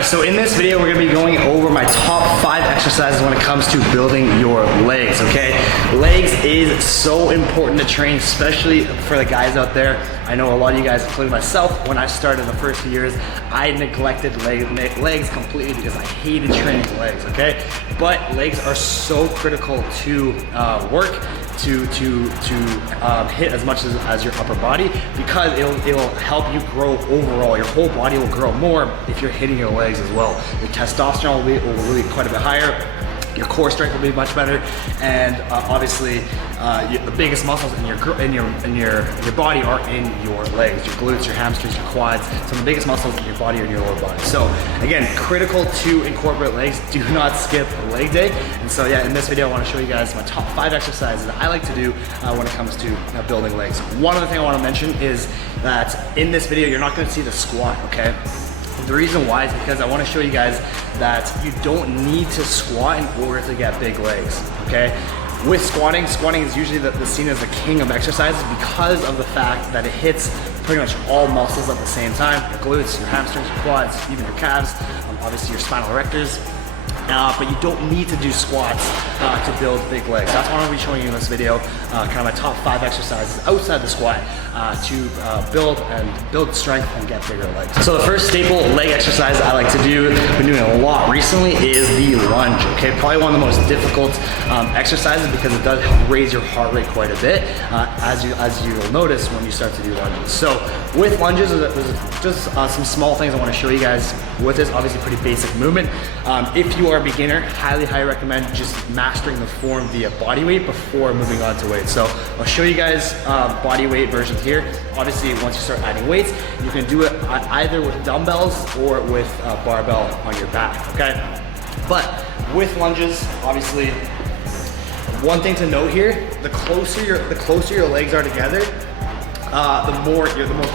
So in this video, we're gonna be going over my top 5 exercises when it comes to building your legs, okay? Legs is so important to train, especially for the guys out there. I know a lot of you guys, including myself, when I started the first few years, I neglected legs completely because I hated training legs, okay? But legs are so critical to work, to hit as much as your upper body, because it'll help you grow overall. Your whole body will grow more if you're hitting your legs as well. Your testosterone will be quite a bit higher. Your core strength will be much better, and obviously the biggest muscles in your body are in your legs, your glutes, your hamstrings, your quads. So the biggest muscles in your body are in your lower body. So again, critical to incorporate legs. Do not skip leg day. And so yeah, in this video, I want to show you guys my top 5 exercises that I like to do when it comes to building legs. One other thing I want to mention is that in this video, you're not going to see the squat, okay? The reason why is because I want to show you guys that you don't need to squat in order to get big legs, okay? With squatting is usually seen as the king of exercises because of the fact that it hits pretty much all muscles at the same time. Your glutes, your hamstrings, your quads, even your calves, obviously your spinal erectors. But you don't need to do squats to build big legs. That's what I'm going to be showing you in this video, kind of my top 5 exercises outside the squat to build strength and get bigger legs. So the first staple leg exercise I like to do, been doing a lot recently, is the lunge, okay? Probably one of the most difficult exercises because it does raise your heart rate quite a bit, as you'll notice when you start to do lunges. So with lunges, there's just some small things I want to show you guys with this. Obviously pretty basic movement. If you are a beginner, highly recommend just mastering the form via body weight before moving on to weight. So I'll show you guys body weight versions here. Obviously, once you start adding weights, you can do it either with dumbbells or with a barbell on your back, okay? But with lunges, obviously, one thing to note here, the closer your legs are together, the more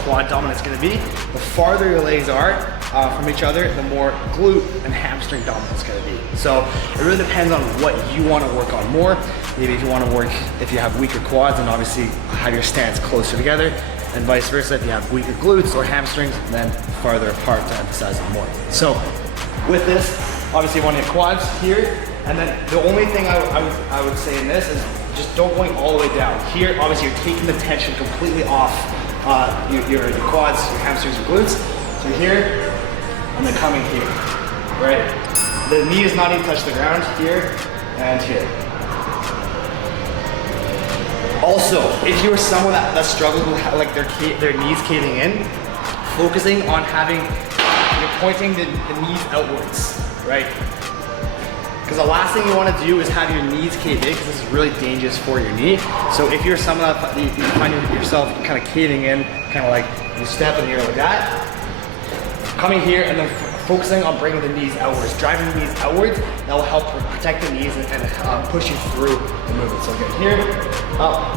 quad dominant it's going to be. The farther your legs are from each other, the more glute and hamstring dominant it's going to be. So it really depends on what you want to work on more. Maybe if you have weaker quads, then obviously have your stance closer together, and vice versa. If you have weaker glutes or hamstrings, then farther apart to emphasize it more. So with this, obviously you want your quads here, and then the only thing I would say in this is just don't going all the way down. Here, obviously you're taking the tension completely off your quads, your hamstrings, your glutes. So here, and then coming here, right? The knee is not even touch the ground, here and here. Also, if you're someone that struggles with like their knees caving in, focusing on you're pointing the knees outwards, right? Because the last thing you want to do is have your knees cave in, because this is really dangerous for your knee. So if you're someone that you find yourself kind of caving in, kind of like you step in here like that, coming here and then focusing on bringing the knees outwards, driving the knees outwards, that will help protect the knees and push you through the movement. So get here, up,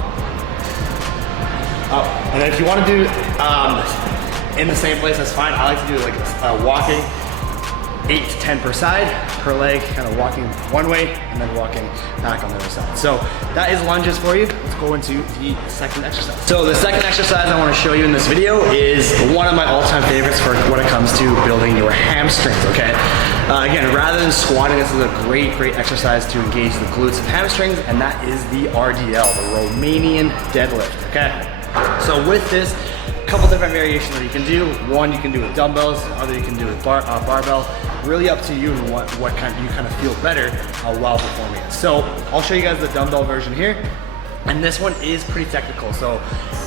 up. And then if you want to do in the same place, that's fine. I like to do like walking 8 to 10 per side, per leg, kind of walking one way and then walking back on the other side. So that is lunges for you. Let's go into the second exercise. So the second exercise I want to show you in this video is one of my all-time favorites for when it comes to building your hamstrings, okay? Again, rather than squatting, this is a great exercise to engage the glutes and hamstrings, and that is the RDL, the Romanian deadlift, okay? So with this, couple different variations that you can do. One you can do with dumbbells, other you can do with barbell. Really up to you and what kind you kind of feel better while performing it. So I'll show you guys the dumbbell version here. And this one is pretty technical. So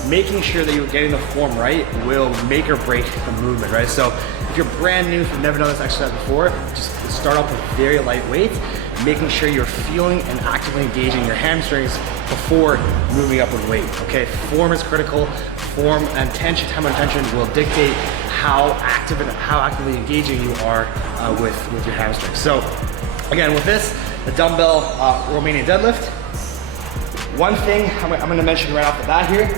making sure that you're getting the form right will make or break the movement, right? So if you're brand new, if you've never done this exercise before, just start off with very light weight, making sure you're feeling and actively engaging your hamstrings before moving up with weight, okay? Form is critical. Form and tension, time and tension will dictate how actively engaging you are with your hamstrings. So again, with this, the dumbbell Romanian deadlift, one thing I'm gonna mention right off the bat here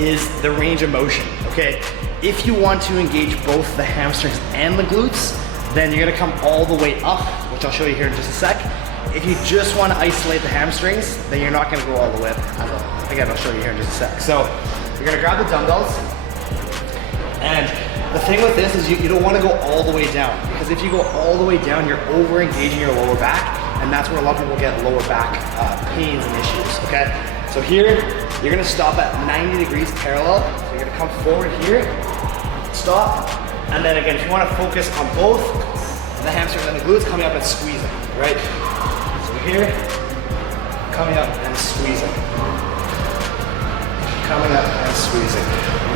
is the range of motion, okay? If you want to engage both the hamstrings and the glutes, then you're gonna come all the way up, which I'll show you here in just a sec. If you just wanna isolate the hamstrings, then you're not gonna go all the way up. Again, I'll show you here in just a sec. So you're gonna grab the dumbbells, and the thing with this is you don't wanna go all the way down, because if you go all the way down, you're over engaging your lower back, and that's where a lot of people get lower back pains and issues, okay? So here, you're gonna stop at 90 degrees parallel. So you're gonna come forward here, stop, and then again, if you wanna focus on both the hamstrings and the glutes, coming up and squeezing, right? So here, coming up and squeezing. Coming up and squeezing.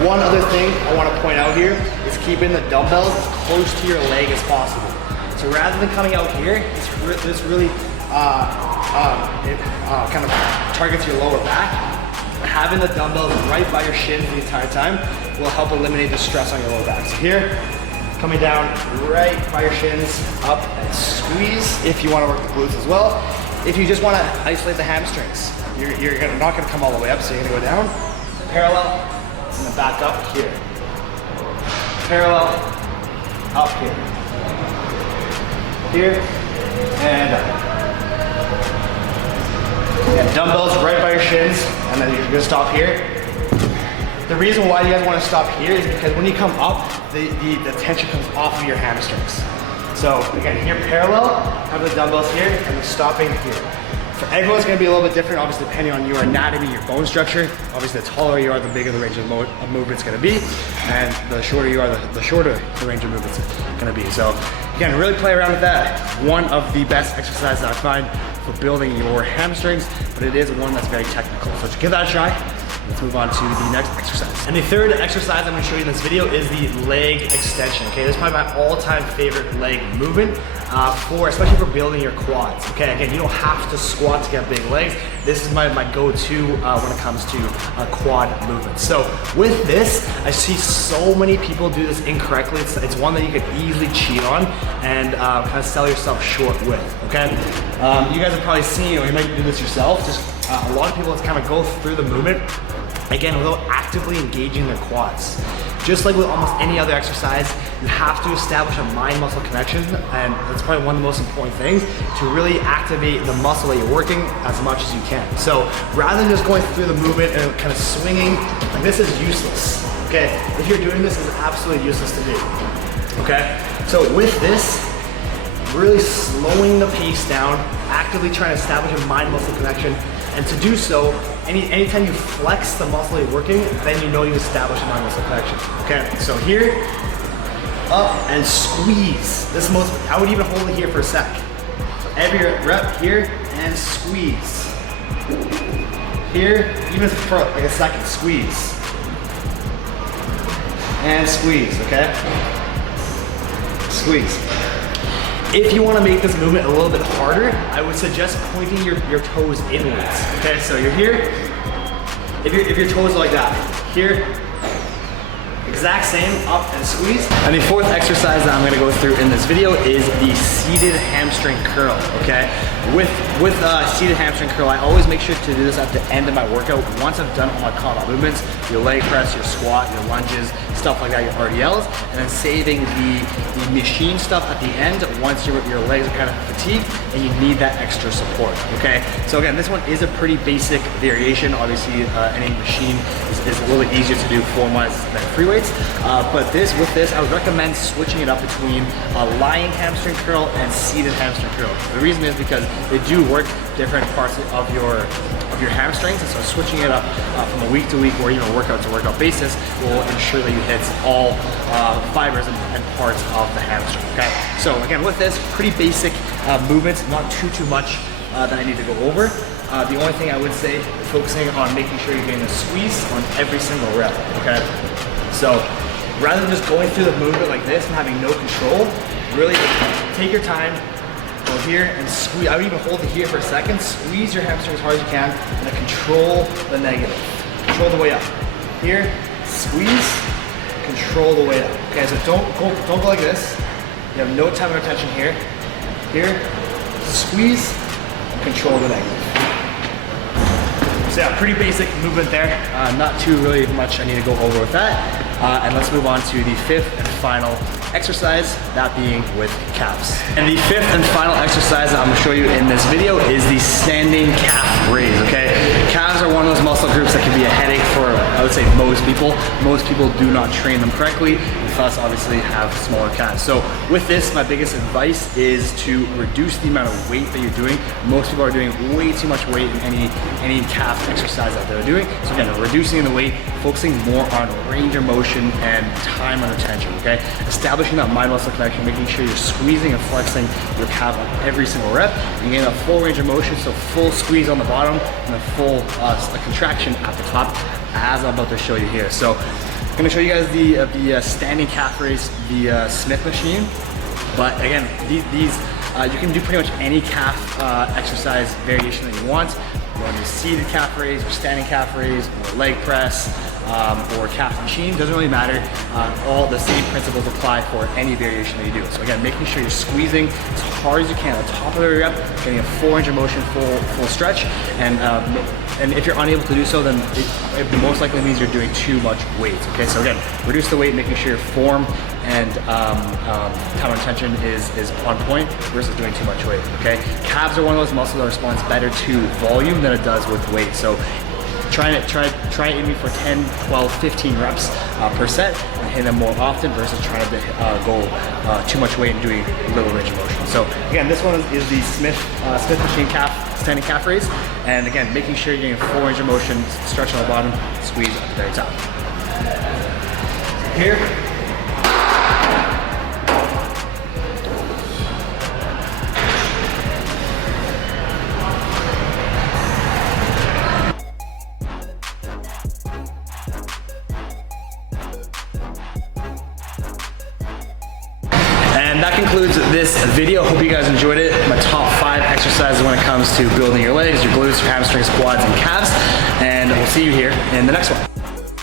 One other thing I want to point out here is keeping the dumbbells as close to your leg as possible. So rather than coming out here, this really kind of targets your lower back. Having the dumbbells right by your shins the entire time will help eliminate the stress on your lower back. So here, coming down right by your shins, up and squeeze if you want to work the glutes as well. If you just want to isolate the hamstrings, you're not going to come all the way up, so you're going to go down, parallel, and then back up here. Parallel, up here. Here, and up. Yeah, dumbbells right by your shins, and then you're going to stop here. The reason why you guys want to stop here is because when you come up, the tension comes off of your hamstrings. So again, here parallel, have the dumbbells here, and then stopping here. For everyone's gonna be a little bit different, obviously depending on your anatomy, your bone structure. Obviously the taller you are, the bigger the range of movement's gonna be. And the shorter you are, the shorter the range of movement's gonna be. So again, really play around with that. One of the best exercises I find for building your hamstrings, but it is one that's very technical. So to give that a try, let's move on to the next exercise. And the third exercise I'm gonna show you in this video is the leg extension, okay? This is probably my all-time favorite leg movement, especially for building your quads, okay? Again, you don't have to squat to get big legs. This is my go-to when it comes to quad movements. So with this, I see so many people do this incorrectly. It's one that you could easily cheat on and kind of sell yourself short with, okay? You guys have probably seen, or you might do this yourself, just a lot of people just kind of go through the movement, again, without actively engaging their quads. Just like with almost any other exercise, you have to establish a mind-muscle connection, and that's probably one of the most important things, to really activate the muscle that you're working as much as you can. So rather than just going through the movement and kind of swinging, like this is useless, okay? If you're doing this, it's absolutely useless to do, okay? So with this, really slowing the pace down, actively trying to establish a mind-muscle connection, and to do so, anytime you flex the muscle you're working, then you know you establish a mind-muscle connection. Okay, so here, up and squeeze. This is most, I would even hold it here for a sec. So every rep here and squeeze. Here, even for like a second, squeeze. And squeeze, okay? Squeeze. If you want to make this movement a little bit harder, I would suggest pointing your toes inwards. Okay, so you're here. If your toes are like that, here, exact same, up and squeeze. And the fourth exercise that I'm going to go through in this video is the seated hamstring curl. Okay, with seated hamstring curl, I always make sure to do this at the end of my workout. Once I've done all my compound movements, your leg press, your squat, your lunges, stuff like that, your RDLs, and then saving the machine stuff at the end once your legs are kind of fatigued and you need that extra support, okay? So again, this one is a pretty basic variation. Obviously, any machine is a little bit easier to do form-wise than free weights, but with this, I would recommend switching it up between a lying hamstring curl and seated hamstring curl. The reason is because they do work different parts of your hamstrings, and so switching it up from a week to week or even workout to workout basis will ensure that you hit all fibers and parts of the hamstring, okay? So again, with this, pretty basic movements, not too much that I need to go over. The only thing I would say, focusing on making sure you're getting a squeeze on every single rep, okay? So rather than just going through the movement like this and having no control, really take your time, go here and squeeze. I would even hold it here for a second, squeeze your hamstring as hard as you can, and then control the negative. Control the way up. Here, squeeze, control the way up. Okay, so don't go like this. You have no time or attention here. Here, squeeze, control the negative. So yeah, pretty basic movement there. Not too really much I need to go over with that. And let's move on to the fifth and final exercise, that being with calves. And the fifth and final exercise that I'm gonna show you in this video is the standing calf raise, okay? Calves are one of those muscle groups that can be a headache for, I would say, most people. Most people do not train them correctly. In of us obviously have smaller calves. So with this, my biggest advice is to reduce the amount of weight that you're doing. Most people are doing way too much weight in any calf exercise that they're doing. So again, reducing the weight, focusing more on range of motion and time under tension, okay? Establishing that mind muscle connection, making sure you're squeezing and flexing your calf on every single rep. You're getting a full range of motion, so full squeeze on the bottom and a full contraction at the top, as I'm about to show you here. So I'm gonna show you guys the standing calf raise, the Smith machine. But again, these you can do pretty much any calf exercise variation that you want. You want to do seated calf raise, or standing calf raise, or leg press, or calf machine, doesn't really matter. All the same principles apply for any variation that you do. So again, making sure you're squeezing as hard as you can at the top of every rep, getting a full range of motion, full stretch, and if you're unable to do so, then it most likely means you're doing too much weight. Okay, so again, reduce the weight, making sure your form and time on tension is on point versus doing too much weight. Okay, calves are one of those muscles that responds better to volume than it does with weight. So try aiming for 10, 12, 15 reps per set and hit them more often versus trying to go too much weight and doing little range of motion. So again, this one is the Smith machine standing calf raise, and again, making sure you're getting a full range of motion, stretch on the bottom, squeeze at the very top. Here. And that concludes this video. Hope you guys enjoyed it. My top 5 exercises when it comes to building your legs, your glutes, your hamstrings, quads, and calves. And we'll see you here in the next one.